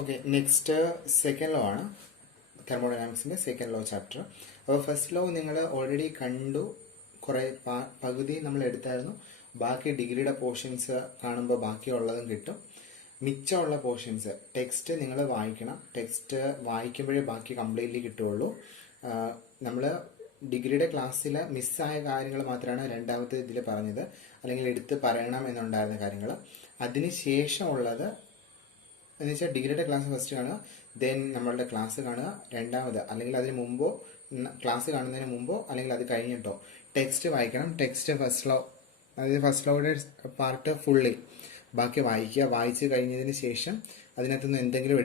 Okay, next second law ആണ്. തെർമോഡൈനാമിക്സിൻ്റെ second law chapter. അപ്പോൾ first law നിങ്ങൾ ഓൾറെഡി കണ്ടു, കുറേ പകുതി നമ്മൾ എടുത്തായിരുന്നു. ബാക്കി ഡിഗ്രിയുടെ പോർഷൻസ് കാണുമ്പോൾ ബാക്കിയുള്ളതും കിട്ടും. മിച്ചമുള്ള പോർഷൻസ് ടെക്സ്റ്റ് നിങ്ങൾ വായിക്കണം. ടെക്സ്റ്റ് വായിക്കുമ്പോഴേ ബാക്കി കംപ്ലീറ്റ്ലി കിട്ടുകയുള്ളൂ. നമ്മൾ ഡിഗ്രിയുടെ ക്ലാസ്സിൽ മിസ്സായ കാര്യങ്ങൾ മാത്രമാണ് രണ്ടാമത്തെ ഇതിൽ പറഞ്ഞത്, അല്ലെങ്കിൽ എടുത്ത് പറയണം എന്നുണ്ടായിരുന്ന കാര്യങ്ങൾ. അതിന് ശേഷമുള്ളത് എന്ന് വെച്ചാൽ ഡിഗ്രിയുടെ ക്ലാസ് ഫസ്റ്റ് കാണുക, ദെൻ നമ്മളുടെ ക്ലാസ് കാണുക രണ്ടാമത്, അല്ലെങ്കിൽ അതിന് മുമ്പോ, ക്ലാസ് കാണുന്നതിന് മുമ്പോ അല്ലെങ്കിൽ അത് കഴിഞ്ഞിട്ടോ ടെക്സ്റ്റ് വായിക്കണം. ടെക്സ്റ്റ് ഫസ്റ്റ് ലോ, അതായത് ഫസ്റ്റ് ലോയുടെ പാർട്ട് ഫുള്ളി ബാക്കി വായിക്കുക. വായിച്ച് കഴിഞ്ഞതിന് ശേഷം അതിനകത്തുനിന്ന് എന്തെങ്കിലും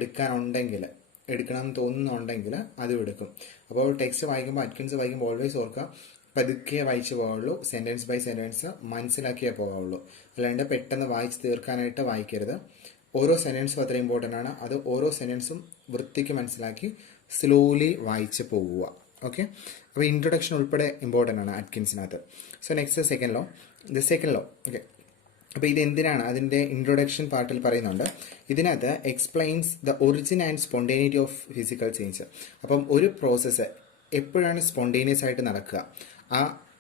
എടുക്കണമെന്ന് തോന്നുന്നുണ്ടെങ്കിൽ അതും എടുക്കും. അപ്പോൾ ടെക്സ്റ്റ് വായിക്കുമ്പോൾ, അറ്റ്കിൻസ് വായിക്കുമ്പോൾ ഓൾവേസ് ഓർക്കുക, പതുക്കെ വായിച്ചു പോകാവുള്ളൂ, സെൻറ്റൻസ് ബൈ സെൻറ്റൻസ് മനസ്സിലാക്കിയേ പോകാവുള്ളൂ. അല്ലാണ്ട് പെട്ടെന്ന് വായിച്ച് തീർക്കാനായിട്ട് വായിക്കരുത്. ഓരോ സെൻറ്റൻസും അത്ര ഇമ്പോർട്ടൻ്റ് ആണ്. അത് ഓരോ സെൻറ്റൻസും വൃത്തിക്ക് മനസ്സിലാക്കി സ്ലോലി വായിച്ച് പോവുക. ഓക്കെ, അപ്പോൾ ഇൻട്രൊഡക്ഷൻ ഉൾപ്പെടെ ഇമ്പോർട്ടൻ്റ് ആണ് അറ്റ്കിൻസിനകത്ത്. So next second law, second law. Okay, അപ്പോൾ ഇത് എന്തിനാണ്, അതിൻ്റെ ഇൻട്രൊഡക്ഷൻ പാർട്ടിൽ പറയുന്നുണ്ട്. ഇതിനകത്ത് explains the origin and spontaneity of physical change. അപ്പം ഒരു പ്രോസസ്സ് എപ്പോഴാണ് സ്പോണ്ടേനിയസ് ആയിട്ട് നടക്കുക,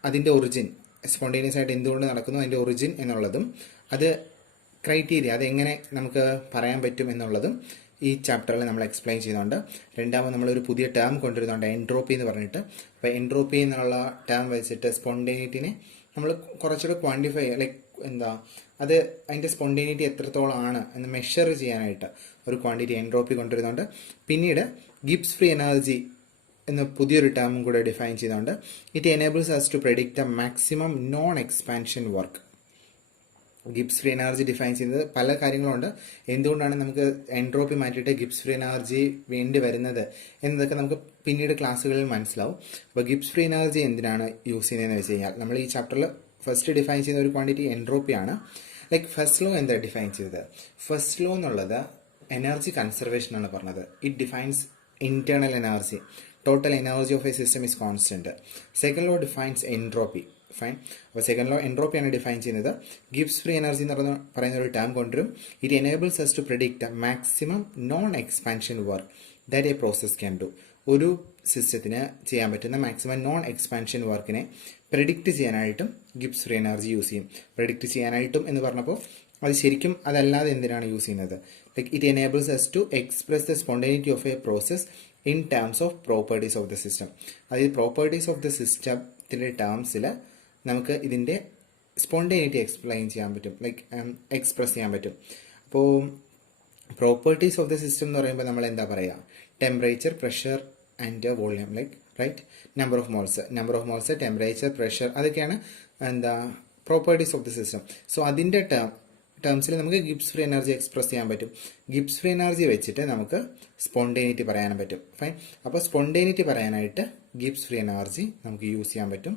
അതിൻ്റെ ഒറിജിൻ, സ്പോണ്ടേനിയസ് ആയിട്ട് എന്തുകൊണ്ട് നടക്കുന്നു, അതിൻ്റെ ഒറിജിൻ എന്നുള്ളതും അത് ക്രൈറ്റീരിയ, അതെങ്ങനെ നമുക്ക് പറയാൻ പറ്റും എന്നുള്ളതും ഈ ചാപ്റ്ററിൽ നമ്മൾ എക്സ്പ്ലെയിൻ ചെയ്യുന്നുണ്ട്. രണ്ടാമത് നമ്മളൊരു പുതിയ ടേം കൊണ്ടുവരുന്നുണ്ട്, എൻട്രോപ്പി എന്ന് പറഞ്ഞിട്ട്. അപ്പോൾ എൻട്രോപ്പി എന്നുള്ള ടേം വെച്ചിട്ട് സ്പോണ്ടേനിറ്റിനെ നമ്മൾ കുറച്ചുകൂടെ ക്വാണ്ടിഫൈ, ലൈക്ക് അത് അതിൻ്റെ സ്പോണ്ടേനിറ്റി എത്രത്തോളം ആണ് എന്ന് മെഷർ ചെയ്യാനായിട്ട് ഒരു ക്വാണ്ടിറ്റി എൻട്രോപ്പി കൊണ്ടുവരുന്നുണ്ട്. പിന്നീട് ഗിബ്സ് ഫ്രീ എനർജി എന്ന പുതിയൊരു ടേമും കൂടെ ഡിഫൈൻ ചെയ്യുന്നുണ്ട്. It enables us to predict the maximum non expansion work. Gibbs free energy define ചെയ്യുന്നത് പല കാര്യങ്ങളുണ്ട്. എന്തുകൊണ്ടാണ് നമുക്ക് എൻട്രോപ്പി മാറ്റിയിട്ട് ഗിബ്സ് ഫ്രീ എനർജി വേണ്ടി വരുന്നത് എന്നതൊക്കെ നമുക്ക് പിന്നീട് ക്ലാസ്സുകളിൽ മനസ്സിലാവും. അപ്പോൾ ഗിബ്സ് ഫ്രീ എനർജി എന്തിനാണ് യൂസ് ചെയ്യുന്നതെന്ന് വെച്ച് കഴിഞ്ഞാൽ, നമ്മൾ ഈ ചാപ്റ്ററിൽ ഫസ്റ്റ് ഡിഫൈൻ ചെയ്യുന്ന ഒരു ക്വാണ്ടിറ്റി എൻട്രോപ്പിയാണ്. ലൈക്ക് ഫസ്റ്റ് ലോ എന്താ ഡിഫൈൻ ചെയ്തത്? ഫസ്റ്റ് ലോ എന്നുള്ളത് എനർജി കൺസർവേഷൻ ആണ് പറഞ്ഞത്. It defines internal energy, total energy of a system is constant. Second law defines entropy. Fine. അപ്പോൾ സെക്കൻഡ് ലോ എൻട്രോപ്പിയാണ് ഡിഫൈൻ ചെയ്യുന്നത്. ഗിബ്സ് ഫ്രീ എനർജി എന്ന് പറയുന്ന ഒരു ടേം കൊണ്ടുവരും. It enables us to predict maximum non expansion work that a process can do. ഒരു സിസ്റ്റത്തിന് ചെയ്യാൻ പറ്റുന്ന മാക്സിമം നോൺ എക്സ്പാൻഷൻ വർക്കിനെ പ്രെഡിക്റ്റ് ചെയ്യാനായിട്ടും ഗിബ്സ് ഫ്രീ എനർജി യൂസ് ചെയ്യും. പ്രെഡിക്റ്റ് ചെയ്യാനായിട്ടും എന്ന് പറഞ്ഞപ്പോൾ അത് ശരിക്കും അതല്ലാതെ എന്തിനാണ് യൂസ് ചെയ്യുന്നത്? Like it enables us to express the spontaneity of a process in terms of properties of the system. അതായത് പ്രോപ്പർട്ടീസ് ഓഫ് ദ സിസ്റ്റത്തിൻ്റെ ടേംസിൽ നമുക്ക് ഇതിൻ്റെ സ്പോണ്ടേനിറ്റി എക്സ്പ്ലെയിൻ ചെയ്യാൻ പറ്റും, ലൈക്ക് എക്സ്പ്രസ് ചെയ്യാൻ പറ്റും. അപ്പോൾ പ്രോപ്പർട്ടീസ് ഓഫ് ദ സിസ്റ്റം എന്ന് പറയുമ്പോൾ നമ്മൾ എന്താ പറയുക? Temperature, pressure and volume, like right, number of moles, temperature, pressure, അതൊക്കെയാണ് properties of the system. So അതിൻ്റെ ടേംസിൽ നമുക്ക് ഗിബ്സ് ഫ്രീ എനർജി എക്സ്പ്രസ് ചെയ്യാൻ പറ്റും. ഗിബ്സ് ഫ്രീ എനർജി വെച്ചിട്ട് നമുക്ക് സ്പോണ്ടേനിറ്റി പറയാനും പറ്റും. ഫൈൻ. അപ്പോൾ സ്പോണ്ടേനിറ്റി പറയാനായിട്ട് ഗിബ്സ് ഫ്രീ എനർജി നമുക്ക് യൂസ് ചെയ്യാൻ പറ്റും.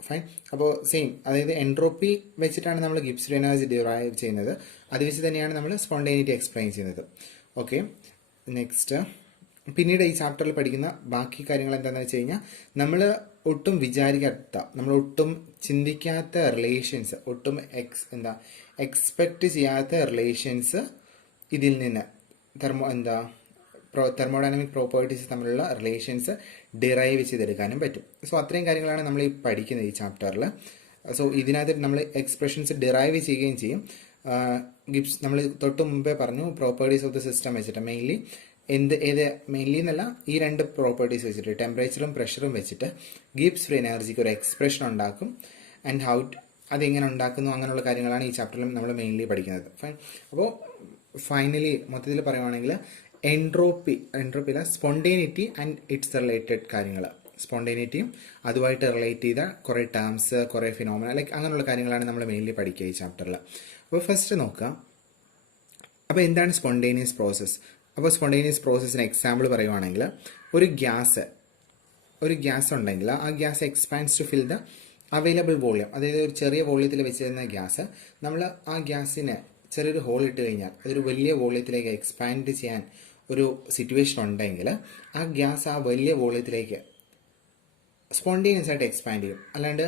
ഫൈൻ. അപ്പോൾ സെയിം, അതായത് എൻട്രോപ്പി വെച്ചിട്ടാണ് നമ്മൾ ഗിബ്സ് ഫ്രീ എനർജി ഡിറൈവ് ചെയ്യുന്നത്. അത് വെച്ച് തന്നെയാണ് നമ്മൾ സ്പോണ്ടേനിറ്റി എക്സ്പ്ലെയിൻ ചെയ്യുന്നത്. Okay, next. പിന്നീട് ഈ ചാപ്റ്ററിൽ പഠിക്കുന്ന ബാക്കി കാര്യങ്ങൾ എന്താണെന്ന് വെച്ച് കഴിഞ്ഞാൽ, നമ്മൾ ഒട്ടും വിചാരിക്കാത്ത, നമ്മൾ ഒട്ടും ചിന്തിക്കാത്ത റിലേഷൻസ്, ഒട്ടും എക്സ്പെക്റ്റ് ചെയ്യാത്ത റിലേഷൻസ് ഇതിൽ നിന്ന് തെർമോഡൈനാമിക് പ്രോപ്പർട്ടീസ് തമ്മിലുള്ള റിലേഷൻസ് ഡിറൈവ് ചെയ്തെടുക്കാനും പറ്റും. സോ അത്രയും കാര്യങ്ങളാണ് നമ്മൾ ഈ പഠിക്കുന്നത് ഈ ചാപ്റ്ററിൽ. സോ ഇതിനകത്ത് നമ്മൾ എക്സ്പ്രഷൻസ് ഡിറൈവ് ചെയ്യുകയും ചെയ്യും. ഗിബ്സ് നമ്മൾ തൊട്ട് മുമ്പേ പറഞ്ഞു, പ്രോപ്പർട്ടീസ് ഓഫ് ദ സിസ്റ്റം വെച്ചിട്ട് മെയിൻലി മെയിൻലി എന്നല്ല, ഈ രണ്ട് പ്രോപ്പർട്ടീസ് വെച്ചിട്ട്, ടെമ്പറേച്ചറും പ്രഷറും വെച്ചിട്ട് ഗിബ്സ് ഫ്രീ എനർജിക്ക് ഒരു എക്സ്പ്രഷൻ ഉണ്ടാക്കും. ആൻഡ് അതെങ്ങനെ ഉണ്ടാക്കുന്നു, അങ്ങനെയുള്ള കാര്യങ്ങളാണ് ഈ ചാപ്റ്ററിൽ നമ്മൾ മെയിൻലി പഠിക്കുന്നത്. ഫൈൻ. അപ്പോൾ ഫൈനലി മൊത്തത്തിൽ പറയുവാണെങ്കിൽ എൻട്രോപ്പിയിലെ സ്പോണ്ടേനിറ്റി ആൻഡ് ഇറ്റ്സ് റിലേറ്റഡ് കാര്യങ്ങൾ, സ്പോണ്ടേനിറ്റിയും അതുമായിട്ട് റിലേറ്റ് ചെയ്ത കുറേ ടേംസ്, കുറേ ഫിനോമിന, ലൈക്ക് അങ്ങനെയുള്ള കാര്യങ്ങളാണ് നമ്മൾ മെയിൻലി പഠിക്കുക ഈ ചാപ്റ്ററിൽ. അപ്പോൾ ഫസ്റ്റ് നോക്കുക, അപ്പോൾ എന്താണ് സ്പോണ്ടേനിയസ് പ്രോസസ്സ്? അപ്പോൾ സ്പോണ്ടേനിയസ് പ്രോസസ്സിന് എക്സാമ്പിൾ പറയുവാണെങ്കിൽ, ഒരു ഗ്യാസ് ഉണ്ടെങ്കിൽ ആ gas expands to fill the available volume. അതായത് ഒരു ചെറിയ വോളിയത്തിൽ വെച്ചിരുന്ന ഗ്യാസ്, നമ്മൾ ആ ഗ്യാസിന് ചെറിയൊരു ഹോൾ ഇട്ട് കഴിഞ്ഞാൽ അതൊരു വലിയ വോളിയത്തിലേക്ക് എക്സ്പാൻഡ് ചെയ്യാൻ ഒരു സിറ്റുവേഷൻ ഉണ്ടെങ്കിൽ ആ ഗ്യാസ് ആ വലിയ വോളിയത്തിലേക്ക് സ്പോണ്ടേനിയസ് ആയിട്ട് എക്സ്പാൻഡ് ചെയ്യും. അല്ലാണ്ട്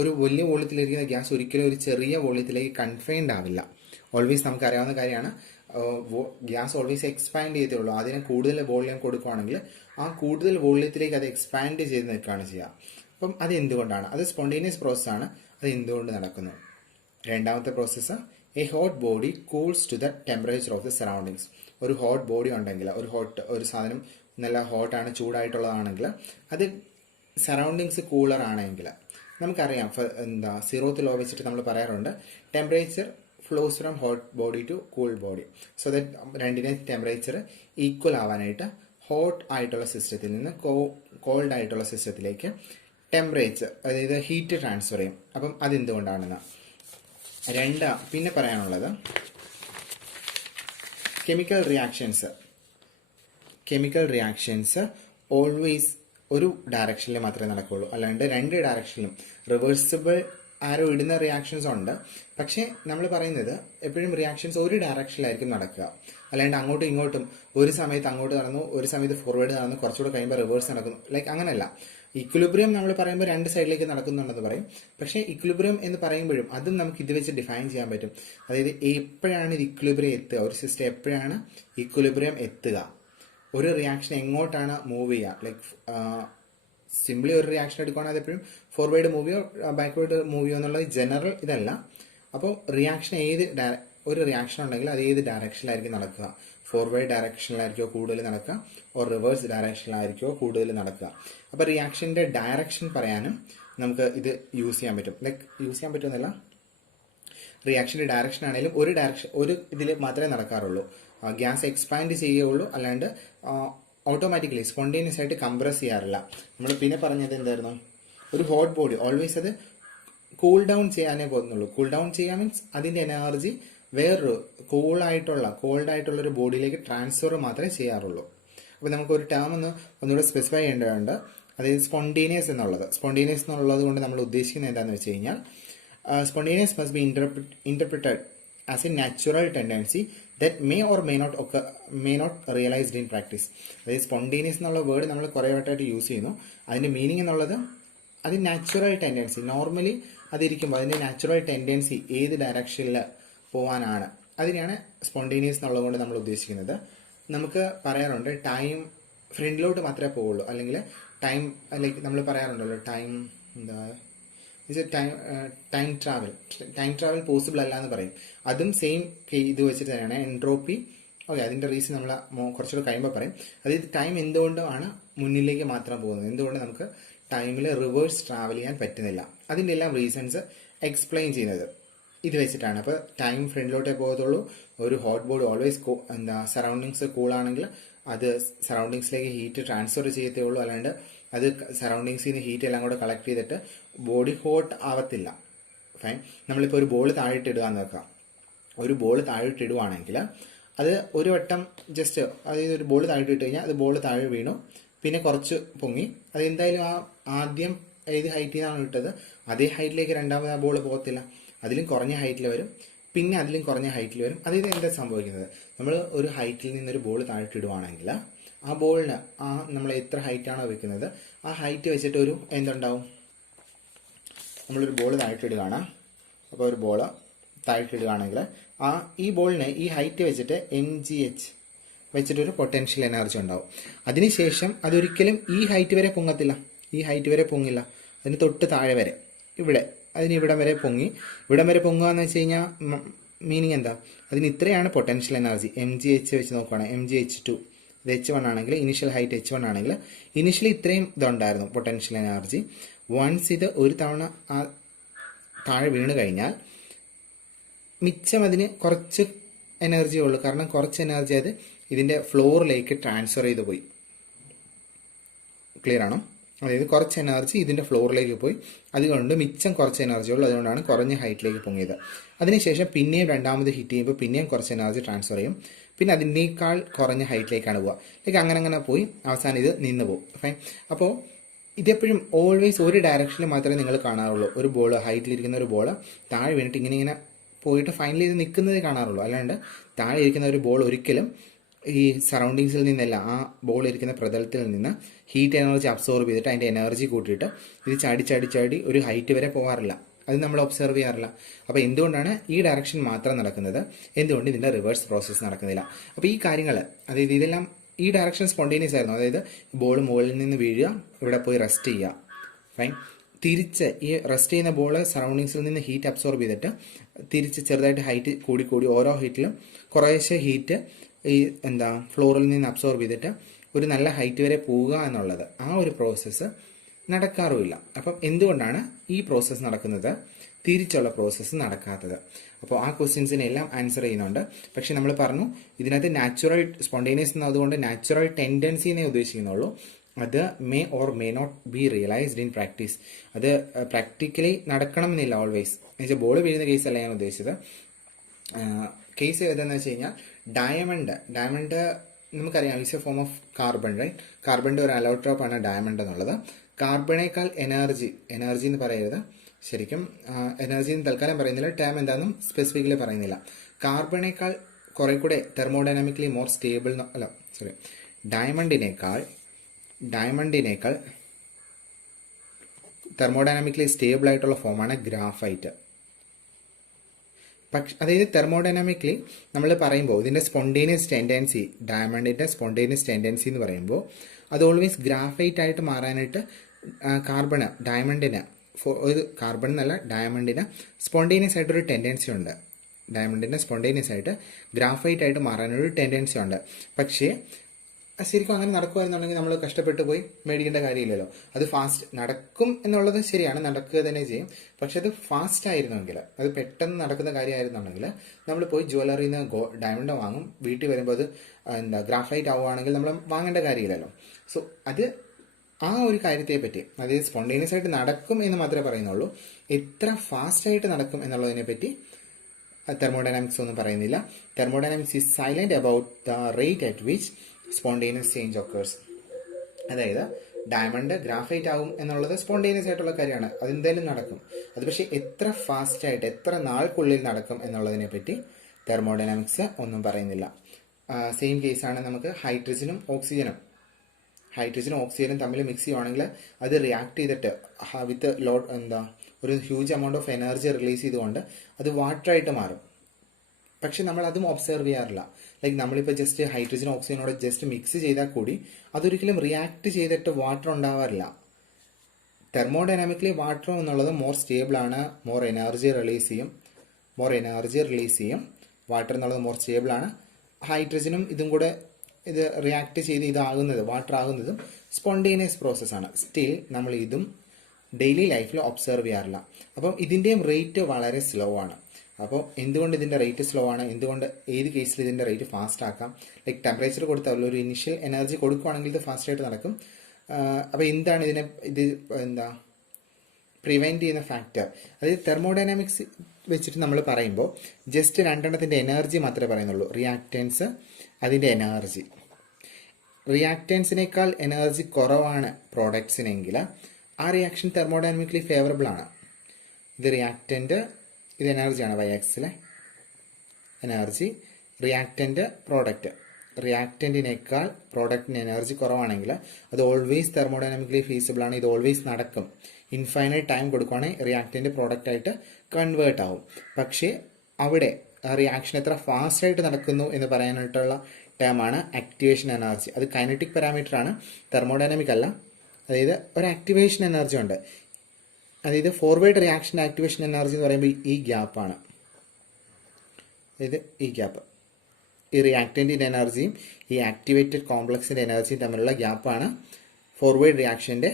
ഒരു വലിയ വോളിയത്തിലിരിക്കുന്ന ഗ്യാസ് ഒരിക്കലും ഒരു ചെറിയ വോളിയത്തിലേക്ക് കൺഫൈൻഡ് ആവില്ല. ഓൾവേസ് നമുക്കറിയാവുന്ന കാര്യമാണ്. ഗ്യാസ് ഓൾവേസ് എക്സ്പാൻഡ് ചെയ്തേ അതിന് കൂടുതൽ വോള്യം കൊടുക്കുകയാണെങ്കിൽ ആ കൂടുതൽ വോള്യത്തിലേക്ക് അത് എക്സ്പാൻഡ് ചെയ്ത് നിൽക്കുകയാണ് ചെയ്യുക. അപ്പം അത് എന്തുകൊണ്ടാണ്? അത് സ്പോണ്ടേനിയസ് പ്രോസസ്സാണ്. അത് എന്തുകൊണ്ട് നടക്കുന്നു? രണ്ടാമത്തെ process, a hot body cools to the temperature of the surroundings. ഒരു ഹോട്ട് ബോഡി ഉണ്ടെങ്കിൽ, ഒരു സാധനം നല്ല ഹോട്ടാണ്, ചൂടായിട്ടുള്ളതാണെങ്കിൽ, അത് സറൗണ്ടിങ്സ് കൂളർ ആണെങ്കിൽ നമുക്കറിയാം, സീറോത്ത് ലോ വെച്ചിട്ട് നമ്മൾ പറയാറുണ്ട്, temperature flows from hot body to cool body. So that രണ്ടിനെ ടെമ്പറേച്ചർ ഈക്വൽ ആവാനായിട്ട് ഹോട്ട് ആയിട്ടുള്ള സിസ്റ്റത്തിൽ നിന്ന് കോൾഡ് ആയിട്ടുള്ള സിസ്റ്റത്തിലേക്ക് ടെമ്പറേച്ചർ, അതായത് ഹീറ്റ് ട്രാൻസ്ഫർ ചെയ്യും. അപ്പം അതെന്തുകൊണ്ടാണെന്ന്. പിന്നെ പറയാനുള്ളത് കെമിക്കൽ റിയാക്ഷൻസ് ഓൾവേസ് ഒരു ഡയറക്ഷനിൽ മാത്രമേ നടക്കുകയുള്ളൂ, അല്ലാണ്ട് രണ്ട് ഡയറക്ഷനിലും റിവേഴ്സിബിൾ ആരോ ഇടുന്ന റിയാക്ഷൻസ് ഉണ്ട്. പക്ഷേ നമ്മൾ പറയുന്നത് എപ്പോഴും റിയാക്ഷൻസ് ഒരു ഡയറക്ഷനിലായിരിക്കും നടക്കുക, അല്ലാണ്ട് അങ്ങോട്ടും ഇങ്ങോട്ടും ഒരു സമയത്ത് അങ്ങോട്ട് നടന്നു, ഒരു സമയത്ത് ഫോർവേഡ് നടന്നു, കുറച്ചുകൂടെ കഴിയുമ്പോൾ റിവേഴ്സ് നടക്കുന്നു, ലൈക്ക് അങ്ങനെയല്ല. ഇക്വിലിബ്രിയം നമ്മൾ പറയുമ്പോൾ രണ്ട് സൈഡിലേക്ക് നടക്കുന്നുണ്ടെന്ന് പറയും. പക്ഷേ ഇക്വിലിബ്രിയം എന്ന് പറയുമ്പോഴും അതും നമുക്ക് ഇത് വെച്ച് ഡിഫൈൻ ചെയ്യാൻ പറ്റും. അതായത് എപ്പോഴാണ് ഇത് ഇക്വിലിബ്രിയം എത്തുക, ഒരു സിസ്റ്റം എപ്പോഴാണ് ഇക്വിലിബ്രിയം എത്തുക, ഒരു റിയാക്ഷൻ എങ്ങോട്ടാണ് മൂവ് ചെയ്യുക. ലൈക്ക് സിംപ്ലി ഒരു റിയാക്ഷൻ എടുക്കുകയാണെങ്കിൽ അതെപ്പോഴും ഫോർവേഡ് മൂവ് ചെയ്യോ ബാക്ക്വേർഡ് മൂവ് ചെയ്യോ എന്നുള്ളത് ജനറൽ ഇതല്ല. അപ്പോൾ റിയാക്ഷൻ ഒരു റിയാക്ഷൻ ഉണ്ടെങ്കിൽ അത് ഏത് ഡയറക്ഷനിലായിരിക്കും നടക്കുക, ഫോർവേഡ് ഡയറക്ഷനിലായിരിക്കുമോ കൂടുതൽ നടക്കുക, ഓർ റിവേഴ്സ് ഡയറക്ഷനിലായിരിക്കുമോ കൂടുതൽ നടക്കുക. അപ്പോൾ റിയാക്ഷൻ്റെ ഡയറക്ഷൻ പറയാനും നമുക്ക് ഇത് യൂസ് ചെയ്യാൻ പറ്റും. ലൈക്ക് യൂസ് ചെയ്യാൻ പറ്റുമെന്നല്ല, റിയാക്ഷൻ്റെ ഡയറക്ഷൻ ആണെങ്കിലും ഒരു ഇതിൽ മാത്രമേ നടക്കാറുള്ളൂ. ഗ്യാസ് എക്സ്പാൻഡ് ചെയ്യുകയുള്ളൂ, അല്ലാണ്ട് ഓട്ടോമാറ്റിക്കലി സ്പോണ്ടേനിയസ് ആയിട്ട് കംപ്രസ് ചെയ്യാറില്ല. നമ്മൾ പിന്നെ പറഞ്ഞത് എന്തായിരുന്നു, ഒരു ഹോട്ട് ബോഡി ഓൾവേസ് അത് കൂൾ ഡൗൺ ചെയ്യാനേ പോകുന്നുള്ളൂ. കൂൾ ഡൗൺ ചെയ്യാൻ മീൻസ് അതിൻ്റെ എനർജി വേറൊരു കോൾഡ് ആയിട്ടുള്ള ഒരു ബോഡിയിലേക്ക് ട്രാൻസ്ഫർ മാത്രമേ ചെയ്യാറുള്ളൂ. അപ്പോൾ നമുക്കൊരു ടേം ഒന്നുകൂടെ സ്പെസിഫൈ ചെയ്യേണ്ടതുണ്ട്, അതായത് സ്പോണ്ടേനിയസ് എന്നുള്ളത് കൊണ്ട് നമ്മൾ ഉദ്ദേശിക്കുന്നത് എന്താണെന്ന് വെച്ച് കഴിഞ്ഞാൽ, spontaneous must be interpreted as a natural tendency that may or may not realised in practice. അതായത് സ്പോണ്ടേനിയസ് എന്നുള്ള വേർഡ് നമ്മൾ കുറേ വട്ടമായിട്ട് യൂസ് ചെയ്യുന്നു. അതിൻ്റെ മീനിങ് എന്നുള്ളത് അത് നാച്ചുറൽ ടെൻഡൻസി, നോർമലി അതിരിക്കുമ്പോൾ അതിൻ്റെ നാച്ചുറൽ ടെൻഡൻസി ഏത് ഡയറക്ഷനിൽ പോകാനാണ്, അതിനെയാണ് സ്പോണ്ടേനിയസ് എന്നുള്ളത് കൊണ്ട് നമ്മൾ ഉദ്ദേശിക്കുന്നത്. നമുക്ക് പറയാറുണ്ട് ടൈം ഫ്രണ്ടിലോട്ട് മാത്രമേ പോവുള്ളൂ, അല്ലെങ്കിൽ ലൈക്ക് നമ്മൾ പറയാറുണ്ടല്ലോ ടൈം ട്രാവൽ പോസിബിൾ അല്ല എന്ന് പറയും. അതും സെയിം ഇത് വെച്ചിട്ട് തന്നെയാണ് എൻട്രോപ്പി. ഓക്കെ, അതിൻ്റെ റീസൺ നമ്മൾ കുറച്ചുകൂടെ കഴിയുമ്പോൾ പറയും. അതായത് ടൈം എന്തുകൊണ്ടാണ് മുന്നിലേക്ക് മാത്രം പോകുന്നത്, എന്തുകൊണ്ട് നമുക്ക് ടൈമിൽ റിവേഴ്സ് ട്രാവൽ ചെയ്യാൻ പറ്റുന്നില്ല, അതിൻ്റെ എല്ലാം റീസൺസ് എക്സ്പ്ലെയിൻ ചെയ്യുന്നത് ഇത് വെച്ചിട്ടാണ്. അപ്പോൾ ടൈം ഫ്രണ്ടിലോട്ടേ പോകത്തുള്ളൂ. ഒരു ഹോട്ട് ബോഡി ഓൾവേസ് സറൗണ്ടിങ്സ് കൂളാണെങ്കിൽ അത് സറൗണ്ടിങ്സിലേക്ക് ഹീറ്റ് ട്രാൻസ്ഫർ ചെയ്യത്തേ ഉള്ളൂ, അല്ലാണ്ട് അത് സറൗണ്ടിങ്സിൽ നിന്ന് ഹീറ്റ് എല്ലാം കൂടെ കളക്ട് ചെയ്തിട്ട് ബോഡി ഹോട്ട് ആവത്തില്ല. ഫൈൻ. നമ്മളിപ്പോൾ ഒരു ബോൾ താഴെട്ടിടുക എന്ന് വെക്കാം. ഒരു ബോൾ താഴെട്ടിടുവാണെങ്കിൽ അത് ഒരു വട്ടം ജസ്റ്റ്, അതായത് ഒരു ബോൾ താഴെട്ടിട്ട് കഴിഞ്ഞാൽ അത് ബോൾ താഴെ വീണു, പിന്നെ കുറച്ച് പൊങ്ങി, അതെന്തായാലും ആദ്യം ഏത് ഹൈറ്റിൽ നിന്നാണ് ഇട്ടത് അതേ ഹൈറ്റിലേക്ക് രണ്ടാമത് ആ ബോൾ പോകത്തില്ല, അതിലും കുറഞ്ഞ ഹൈറ്റിൽ വരും, പിന്നെ അതിലും കുറഞ്ഞ ഹൈറ്റിൽ വരും. അതായത് എന്താ സംഭവിക്കുന്നത്, നമ്മൾ ഒരു ഹൈറ്റിൽ നിന്നൊരു ബോൾ താഴെട്ടിടുവാണെങ്കിൽ ആ ബോളിന് നമ്മൾ എത്ര ഹൈറ്റാണോ വെക്കുന്നത് ആ ഹൈറ്റ് വെച്ചിട്ട് എന്തുണ്ടാവും, നമ്മളൊരു ബോൾ താഴെട്ടിടുകയാണ്. അപ്പോൾ ഒരു ബോൾ താഴെട്ടിടുകയാണെങ്കിൽ ഈ ബോളിന് ഈ ഹൈറ്റ് വെച്ചിട്ട് mgh വെച്ചിട്ടൊരു പൊട്ടൻഷ്യൽ എനർജി ഉണ്ടാവും. അതിനുശേഷം അതൊരിക്കലും ഈ ഹൈറ്റ് വരെ പൊങ്ങില്ല, അതിന് തൊട്ട് താഴെ വരെ ഇവിടം വരെ പൊങ്ങുക എന്ന് വെച്ച് കഴിഞ്ഞാൽ മീനിങ് എന്താ, അതിന് ഇത്രയാണ് പൊട്ടൻഷ്യൽ എനർജി. mgh വെച്ച് നോക്കുകയാണെങ്കിൽ mgh2 ഇത് h1 ആണെങ്കിൽ, ഇനിഷ്യൽ ഹൈറ്റ് h1 ആണെങ്കിൽ ഇനിഷ്യലി ഇത്രയും ഇതുണ്ടായിരുന്നു പൊട്ടൻഷ്യൽ എനർജി. വൺസ് ഇത് ഒരു തവണ താഴെ വീണ് കഴിഞ്ഞാൽ മിച്ചം അതിന് കുറച്ച് എനർജിയേ ഉള്ളൂ, കാരണം കുറച്ച് എനർജി അത് ഇതിൻ്റെ ഫ്ലോറിലേക്ക് ട്രാൻസ്ഫർ ചെയ്ത് പോയി. ക്ലിയർ ആണോ? അതായത് കുറച്ച് എനർജി ഇതിൻ്റെ ഫ്ലോറിലേക്ക് പോയി, അതുകൊണ്ട് മിച്ചം കുറച്ച് എനർജി ഉള്ളൂ, അതുകൊണ്ടാണ് കുറഞ്ഞ ഹൈറ്റിലേക്ക് പൊങ്ങിയത്. അതിനുശേഷം പിന്നെയും രണ്ടാമത് ഹിറ്റ് ചെയ്യുമ്പോൾ പിന്നെയും കുറച്ച് എനർജി ട്രാൻസ്ഫർ ചെയ്യും, പിന്നെ അതിനേക്കാൾ കുറഞ്ഞ ഹൈറ്റിലേക്കാണ് പോവുക. ലൈക്ക് അങ്ങനെ പോയി അവസാനം ഇത് നിന്ന് പോകും. ഫൈൻ. അപ്പോൾ ഇതെപ്പോഴും ഓൾവേസ് ഒരു ഡയറക്ഷനിൽ മാത്രമേ നിങ്ങൾ കാണാറുള്ളൂ. ഒരു ബോൾ ഹൈറ്റിലിരിക്കുന്ന ഒരു ബോൾ താഴെ വീണിട്ട് ഇങ്ങനെ പോയിട്ട് ഫൈനലി ഇത് നിൽക്കുന്നതേ കാണാറുള്ളൂ, അല്ലാണ്ട് താഴെ ഇരിക്കുന്ന ഒരു ബോൾ ഒരിക്കലും ഈ സറൗണ്ടിങ്സിൽ നിന്നല്ല, ആ ബോൾ ഇരിക്കുന്ന പ്രതലത്തിൽ നിന്ന് ഹീറ്റ് എനർജി അബ്സോർബ് ചെയ്തിട്ട് അതിൻ്റെ എനർജി കൂട്ടിയിട്ട് ഇത് ചാടി ഒരു ഹൈറ്റ് വരെ പോകാറില്ല. അത് നമ്മൾ ഒബ്സർവ് ചെയ്യാറില്ല. അപ്പോൾ എന്തുകൊണ്ടാണ് ഈ ഡയറക്ഷൻ മാത്രം നടക്കുന്നത്, എന്തുകൊണ്ട് ഇതിൻ്റെ റിവേഴ്സ് പ്രോസസ്സ് നടക്കുന്നില്ല? അപ്പോൾ ഈ കാര്യങ്ങൾ, അതായത് ഇതെല്ലാം ഈ ഡയറക്ഷൻ സ്പോണ്ടേനിയസ് ആയിരുന്നു. അതായത് ബോൾ മുകളിൽ നിന്ന് വീഴുക, ഇവിടെ പോയി റെസ്റ്റ് ചെയ്യുക, ഫൈൻ. തിരിച്ച് ഈ റെസ്റ്റ് ചെയ്യുന്ന ബോൾ സറൗണ്ടിങ്സിൽ നിന്ന് ഹീറ്റ് അബ്സോർബ് ചെയ്തിട്ട് തിരിച്ച് ചെറുതായിട്ട് ഹൈറ്റ് കൂടി കൂടി ഓരോ ഹീറ്റിലും കുറേശ്ശെ ഹീറ്റ് ഈ ഫ്ലോറിൽ നിന്ന് അബ്സോർബ് ചെയ്തിട്ട് ഒരു നല്ല ഹൈറ്റ് വരെ പോവുക എന്നുള്ളത്, ആ ഒരു പ്രോസസ്സ് നടക്കാറുമില്ല. അപ്പം എന്തുകൊണ്ടാണ് ഈ പ്രോസസ്സ് നടക്കുന്നത്, തിരിച്ചുള്ള പ്രോസസ്സ് നടക്കാത്തത്? അപ്പോൾ ആ ക്വസ്റ്റ്യൻസിനെല്ലാം ആൻസർ ചെയ്യുന്നുണ്ട്. പക്ഷെ നമ്മൾ പറഞ്ഞു ഇതിനകത്ത് നാച്ചുറൽ സ്പോണ്ടേനിയസ് എന്നതുകൊണ്ട് നാച്ചുറൽ ടെൻഡൻസി എന്നേ ഉദ്ദേശിക്കുന്നുള്ളൂ. അത് may or may not be realized in practice. അത് പ്രാക്ടിക്കലി നടക്കണമെന്നില്ല ഓൾവേസ്. എന്നുവെച്ചാൽ ബോൾ വീഴുന്ന കേസല്ല ഞാൻ ഉദ്ദേശിച്ചത്. കേസ് ഏതെന്ന് വെച്ച് കഴിഞ്ഞാൽ ഡയമണ്ട് നമുക്കറിയാം is a form of carbon, right? കാർബണിൻ്റെ ഒരു അലോട്രോപ്പ് ആണ് ഡയമണ്ട് എന്നുള്ളത്. കാർബണേക്കാൾ എനർജി എന്ന് പറയരുത്, ശരിക്കും എനർജി എന്ന് തൽക്കാലം പറയുന്നില്ല, ടേം എന്താണെന്നും സ്പെസിഫിക്കലി പറയുന്നില്ല. കാർബണേക്കാൾ കുറെ കൂടെ തെർമോഡൈനാമിക്കലി മോർ സ്റ്റേബിൾ, ഡയമണ്ടിനേക്കാൾ തെർമോഡൈനാമിക്കലി സ്റ്റേബിൾ ആയിട്ടുള്ള ഫോമാണ് ഗ്രാഫൈറ്റ്. പക്ഷെ അതായത് തെർമോഡൈനാമിക്കലി നമ്മൾ പറയുമ്പോൾ ഇതിൻ്റെ സ്പോണ്ടേനിയസ് ടെൻഡൻസി, ഡയമണ്ടിൻ്റെ സ്പോണ്ടേനിയസ് ടെൻഡൻസി എന്ന് പറയുമ്പോൾ അത് ഓൾവേസ് ഗ്രാഫൈറ്റ് ആയിട്ട് മാറാനായിട്ട് ഡയമണ്ടിന് സ്പോണ്ടേനിയസ് ആയിട്ടൊരു ടെൻഡൻസി ഉണ്ട്. ഡയമണ്ടിന് സ്പോണ്ടേനിയസ് ആയിട്ട് ഗ്രാഫൈറ്റ് ആയിട്ട് മാറാനൊരു ടെൻഡൻസി ഉണ്ട്. പക്ഷേ ശരിക്കും അങ്ങനെ നടക്കുമായിരുന്നുണ്ടെങ്കിൽ നമ്മൾ കഷ്ടപ്പെട്ടു പോയി മേടിക്കേണ്ട കാര്യമില്ലല്ലോ. അത് ഫാസ്റ്റ് നടക്കും എന്നുള്ളത് ശരിയാണ്, നടക്കുക തന്നെ ചെയ്യും. പക്ഷെ അത് ഫാസ്റ്റ് ആയിരുന്നെങ്കിൽ, അത് പെട്ടെന്ന് നടക്കുന്ന കാര്യമായിരുന്നുണ്ടെങ്കിൽ നമ്മൾ പോയി ജ്വല്ലറിയിൽ നിന്ന് ഡയമണ്ട് വാങ്ങും, വീട്ടിൽ വരുമ്പോൾ അത് ഗ്രാഫൈറ്റ് ആവുകയാണെങ്കിൽ നമ്മൾ വാങ്ങേണ്ട കാര്യമില്ലല്ലോ. സോ അത് ആ ഒരു കാര്യത്തെ പറ്റി, അതായത് സ്പോണ്ടേനിയസ് ആയിട്ട് നടക്കും എന്ന് മാത്രമേ പറയുന്നുള്ളൂ. എത്ര ഫാസ്റ്റ് ആയിട്ട് നടക്കും എന്നുള്ളതിനെ പറ്റി തെർമോഡൈനാമിക്സ് ഒന്നും പറയുന്നില്ല. Thermodynamics is silent about the rate at which spontaneous change occurs. അതായത് ഡയമണ്ട് ഗ്രാഫൈറ്റ് ആവും എന്നുള്ളത് സ്പോണ്ടേനിയസ് ആയിട്ടുള്ള കാര്യമാണ്, അതെന്തായാലും നടക്കും. അത് പക്ഷേ എത്ര ഫാസ്റ്റ് ആയിട്ട് എത്ര നാൾക്കുള്ളിൽ നടക്കും എന്നുള്ളതിനെ പറ്റി തെർമോഡൈനാമിക്സ് ഒന്നും പറയുന്നില്ല. സെയിം കേസാണ് നമുക്ക് ഹൈഡ്രജനും ഓക്സിജനും തമ്മിൽ മിക്സ് ചെയ്യുവാണെങ്കിൽ അത് റിയാക്ട് ചെയ്തിട്ട് വിത്ത് ഒരു huge amount of energy release ചെയ്തുകൊണ്ട് അത് വാട്ടറായിട്ട് മാറും. പക്ഷെ നമ്മൾ അതും ഒബ്സർവ് ചെയ്യാറില്ല. ലൈക്ക് നമ്മളിപ്പോൾ ജസ്റ്റ് ഹൈഡ്രജൻ ഓക്സിജനോട് ജസ്റ്റ് മിക്സ് ചെയ്താൽ കൂടി അതൊരിക്കലും റിയാക്ട് ചെയ്തിട്ട് വാട്ടർ ഉണ്ടാവാറില്ല. തെർമോഡൈനാമിക്കലി വാട്ടർ എന്നുള്ളത് മോർ സ്റ്റേബിൾ ആണ്, മോർ എനർജി റിലീസ് ചെയ്യും. വാട്ടർ എന്നുള്ളത് മോർ സ്റ്റേബിൾ ആണ്. ഹൈഡ്രജനും ഇതും കൂടെ ഇത് റിയാക്ട് ചെയ്ത് വാട്ടർ ആകുന്നതും സ്പോണ്ടേനിയസ് പ്രോസസ്സാണ്. സ്റ്റിൽ നമ്മൾ ഇതും ഡെയിലി ലൈഫിൽ ഒബ്സർവ് ചെയ്യാറില്ല. അപ്പം ഇതിൻ്റെയും റേറ്റ് വളരെ സ്ലോ ആണ്. അപ്പോൾ എന്തുകൊണ്ട് ഇതിൻ്റെ റേറ്റ് സ്ലോ ആണ്, എന്തുകൊണ്ട് ഏത് കേസിൽ ഇതിൻ്റെ റേറ്റ് ഫാസ്റ്റ് ആക്കാം? ലൈക്ക് ടെമ്പറേച്ചർ കൊടുത്താൽ ഒരു ഇനിഷ്യൽ എനർജി കൊടുക്കുകയാണെങ്കിൽ ഇത് ഫാസ്റ്റായിട്ട് നടക്കും. അപ്പോൾ എന്താണ് പ്രിവെൻറ്റ് ചെയ്യുന്ന ഫാക്ടർ? അതായത് തെർമോഡൈനാമിക്സ് വെച്ചിട്ട് നമ്മൾ പറയുമ്പോൾ ജസ്റ്റ് രണ്ടെണ്ണത്തിൻ്റെ എനർജി മാത്രമേ പറയുന്നുള്ളൂ. റിയാക്റ്റൻസ്, അതിൻ്റെ എനർജി. റിയാക്റ്റൻസിനേക്കാൾ എനർജി കുറവാണ് പ്രോഡക്ട്സിനെങ്കിൽ ആ റിയാക്ഷൻ തെർമോഡൈനാമിക്കലി ഫേവറബിൾ ആണ്. ഇത് റിയാക്റ്റൻ്റ്, ഇത് എനർജിയാണ്, വൈ-ആക്സിലെ എനർജി. റിയാക്റ്റൻ്റ് പ്രോഡക്റ്റ്, റിയാക്റ്റൻറ്റിനേക്കാൾ പ്രോഡക്റ്റിന് എനർജി കുറവാണെങ്കിൽ അത് ഓൾവേസ് തെർമോഡൈനാമിക്കലി ഫീസിബിൾ ആണ്. ഇത് ഓൾവേസ് നടക്കും. ഇൻഫൈനൈറ്റ് ടൈം കൊടുക്കുകയാണെങ്കിൽ റിയാക്റ്റൻ്റ് പ്രോഡക്റ്റായിട്ട് കൺവേർട്ട് ആവും. പക്ഷേ അവിടെ ആ റിയാക്ഷൻ എത്ര ഫാസ്റ്റായിട്ട് നടക്കുന്നു എന്ന് പറയാനായിട്ടുള്ള ടേമാണ് ആക്ടിവേഷൻ എനർജി. അത് കൈനറ്റിക് പാരാമീറ്റർ ആണ്, തെർമോഡൈനാമിക് അല്ല. അതായത് ഒരു ആക്ടിവേഷൻ എനർജി ഉണ്ട്. അതായത് ഫോർവേഡ് റിയാക്ഷൻ ആക്ടിവേഷൻ എനർജി എന്ന് പറയുമ്പോൾ ഈ ഗ്യാപ്പാണ്. അതായത് ഈ ഗ്യാപ്പ്, ഈ റിയാക്റ്റൻറ്റിൻ്റെ എനർജിയും ഈ ആക്ടിവേറ്റഡ് കോംപ്ലക്സിൻ്റെ എനർജിയും തമ്മിലുള്ള ഗ്യാപ്പാണ് ഫോർവേഡ് റിയാക്ഷൻ്റെ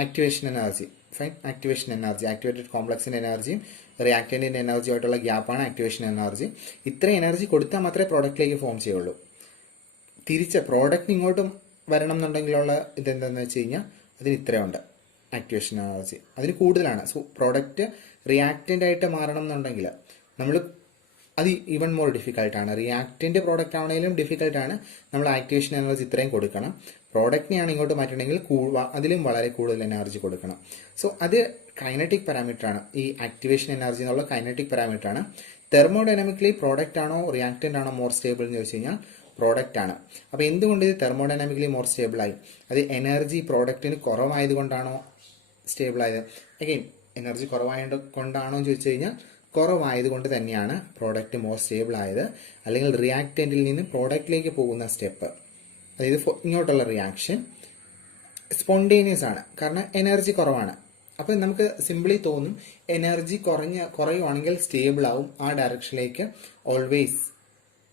ആക്ടിവേഷൻ എനർജി. ഫൈൻ, ആക്ടിവേറ്റഡ് കോംപ്ലക്സിൻ്റെ എനർജിയും റിയാക്റ്റൻറ്റിൻ്റെ എനർജിയുമായിട്ടുള്ള ഗ്യാപ്പാണ് ആക്ടിവേഷൻ എനർജി. ഇത്രയും എനർജി കൊടുത്താൽ മാത്രമേ പ്രോഡക്റ്റിലേക്ക് ഫോം ചെയ്യുള്ളൂ. തിരിച്ച് പ്രോഡക്റ്റിന് ഇങ്ങോട്ടും വരണം എന്നുണ്ടെങ്കിലുള്ള ഇതെന്താണെന്ന് വെച്ച് കഴിഞ്ഞാൽ അതിന് ഇത്രയുണ്ട് ആക്ടിവേഷൻ എനർജി, അതിന് കൂടുതലാണ്. സോ പ്രോഡക്റ്റ് റിയാക്റ്റൻ്റ് ആയിട്ട് മാറണം എന്നുണ്ടെങ്കിൽ അത് ഈവൺ മോർ ഡിഫിക്കൽട്ടാണ്. റിയാക്റ്റൻ്റ് പ്രോഡക്റ്റ് ആണെങ്കിലും ഡിഫിക്കൽട്ടാണ്. നമ്മൾ ആക്ടിവേഷൻ എനർജി ഇത്രയും കൊടുക്കണം. പ്രോഡക്റ്റിനെയാണ് ഇങ്ങോട്ട് മാറ്റണമെങ്കിൽ അതിലും വളരെ കൂടുതൽ എനർജി കൊടുക്കണം. സോ അത് കൈനറ്റിക് പാരാമീറ്റർ ആണ്. ഈ ആക്ടിവേഷൻ എനർജി എന്നുള്ള കൈനറ്റിക് പാരാമീറ്റർ ആണ്. തെർമോഡൈനാമിക്കലി പ്രോഡക്റ്റ് ആണോ റിയാക്റ്റൻ്റ് ആണോ മോർ സ്റ്റേബിൾ എന്ന് ചോദിച്ചു കഴിഞ്ഞാൽ പ്രോഡക്റ്റ് ആണ്. അപ്പോൾ എന്തുകൊണ്ട് ഇത് തെർമോഡൈനാമിക്കലി മോർ സ്റ്റേബിളായി? അത് എനർജി പ്രോഡക്റ്റിന് കുറവായതുകൊണ്ടാണോ സ്റ്റേബിൾ ആയത്? അഗെയിൻ എനർജി കുറവായത് കൊണ്ടാണോ എന്ന് ചോദിച്ചു കഴിഞ്ഞാൽ കുറവായത് കൊണ്ട് തന്നെയാണ് പ്രോഡക്റ്റ് മോർ സ്റ്റേബിൾ ആയത്. അല്ലെങ്കിൽ റിയാക്റ്റൻറ്റിൽ നിന്ന് പ്രോഡക്റ്റിലേക്ക് പോകുന്ന സ്റ്റെപ്പ്, അതായത് ഇങ്ങോട്ടുള്ള റിയാക്ഷൻ സ്പോണ്ടേനിയസ് ആണ്, കാരണം എനർജി കുറവാണ്. അപ്പം നമുക്ക് സിംപിളി തോന്നും എനർജി കുറയുവാണെങ്കിൽ സ്റ്റേബിൾ ആവും, ആ ഡയറക്ഷനിലേക്ക് ഓൾവേസ്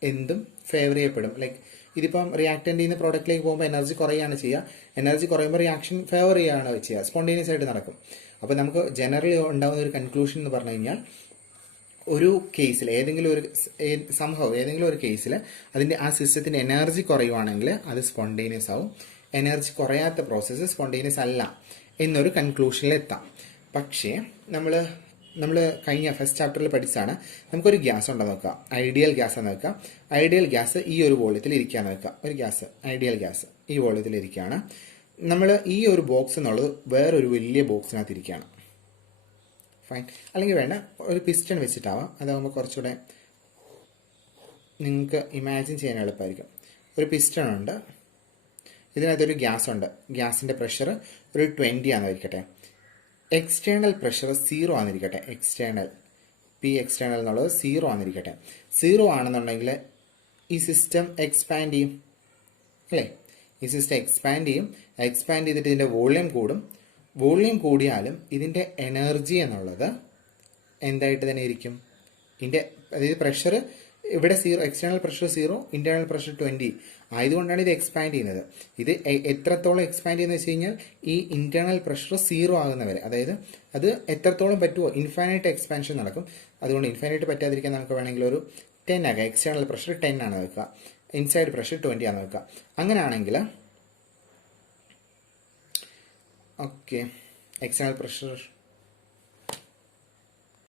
എന്തും ഫേവർ ചെയ്യപ്പെടും. ലൈക്ക് ഇതിപ്പം റിയാക്റ്റൻറ്റിൽ നിന്ന് പ്രോഡക്റ്റിലേക്ക് പോകുമ്പോൾ എനർജി കുറയുകയാണ് ചെയ്യുക, എനർജി കുറയുമ്പോൾ റിയാക്ഷൻ ഫേവർ ചെയ്യുകയാണ് ചെയ്യുക, സ്പോണ്ടേനിയസ് ആയിട്ട് നടക്കും. അപ്പോൾ നമുക്ക് ജനറലി ഉണ്ടാകുന്ന ഒരു കൺക്ലൂഷൻ എന്ന് പറഞ്ഞു കഴിഞ്ഞാൽ ഒരു കേസിൽ ഏതെങ്കിലും ഒരു കേസിൽ അതിൻ്റെ ആ സിസ്റ്റത്തിൻ്റെ എനർജി കുറയുവാണെങ്കിൽ അത് സ്പോണ്ടേനിയസ് ആവും, എനർജി കുറയാത്ത പ്രോസസ്സ് സ്പോണ്ടേനിയസ് അല്ല എന്നൊരു കൺക്ലൂഷനിൽ എത്താം. പക്ഷേ നമ്മൾ കഴിഞ്ഞ ഫസ്റ്റ് ചാപ്റ്ററിൽ പഠിച്ചാണ് നമുക്കൊരു ഗ്യാസ് ഉണ്ടെന്ന് വെക്കുക, ഐഡിയൽ ഗ്യാസ് എന്ന് വെക്കുക. ഐഡിയൽ ഗ്യാസ് ഈ ഒരു വോള്യത്തിൽ ഇരിക്കുകയെന്ന് വെക്കുക. ഒരു ഗ്യാസ്, ഐഡിയൽ ഗ്യാസ് ഈ വോള്യത്തിൽ ഇരിക്കുകയാണ്. നമ്മൾ ഈ ഒരു ബോക്സ് എന്നുള്ളത് വേറൊരു വലിയ ബോക്സിനകത്ത് ഇരിക്കുകയാണ്. ഫൈൻ. അല്ലെങ്കിൽ വേണ്ട, ഒരു പിസ്റ്റൺ വെച്ചിട്ടാവാം, അതാകുമ്പോൾ കുറച്ചുകൂടെ നിങ്ങൾക്ക് ഇമാജിൻ ചെയ്യാൻ എളുപ്പമായിരിക്കും. ഒരു പിസ്റ്റൺ ഉണ്ട്, ഇതിനകത്തൊരു ഗ്യാസ് ഉണ്ട്, ഗ്യാസിൻ്റെ പ്രഷർ ഒരു 20 ആണെന്നിരിക്കട്ടെ, എക്സ്റ്റേണൽ പ്രഷർ 0 ആണെന്നിരിക്കട്ടെ, പി എക്സ്റ്റേണൽ എന്നുള്ളത് 0 ആണെന്നിരിക്കട്ടെ. 0 ആണെന്നുണ്ടെങ്കിൽ ഈ സിസ്റ്റം എക്സ്പാൻഡ് ചെയ്യും അല്ലേ? ഈ സിസ്റ്റം എക്സ്പാൻഡ് ചെയ്തിട്ട് ഇതിൻ്റെ വോള്യൂം കൂടും. വോള്യൂം കൂടിയാലും ഇതിൻ്റെ എനർജി എന്നുള്ളത് എന്തായിട്ട് തന്നെ ഇരിക്കും? അതായത് പ്രഷർ ഇവിടെ 0, എക്സ്റ്റേണൽ പ്രഷർ 0, ഇന്റേണൽ പ്രഷർ 20 ആയതുകൊണ്ടാണ് ഇത് എക്സ്പാൻഡ് ചെയ്യുന്നത്. ഇത് എത്രത്തോളം എക്സ്പാൻഡ് ചെയ്യുന്നത് വെച്ച് കഴിഞ്ഞാൽ ഈ ഇന്റേണൽ പ്രഷർ 0 ആകുന്നവരെ, അതായത് അത് എത്രത്തോളം പറ്റുമോ ഇൻഫൈനൈറ്റ് എക്സ്പാൻഷൻ നടക്കും. അതുകൊണ്ട് ഇൻഫൈനൈറ്റ് പറ്റാതിരിക്കാൻ നമുക്ക് വേണമെങ്കിൽ ഒരു 10 ആക്കാം. എക്സ്റ്റേണൽ പ്രഷർ 10 ആണ് വെക്കുക, ഇൻസൈഡ് പ്രഷർ 20 ആണ് വെക്കുക. അങ്ങനെയാണെങ്കിൽ ഓക്കെ, എക്സ്റ്റേണൽ പ്രഷർ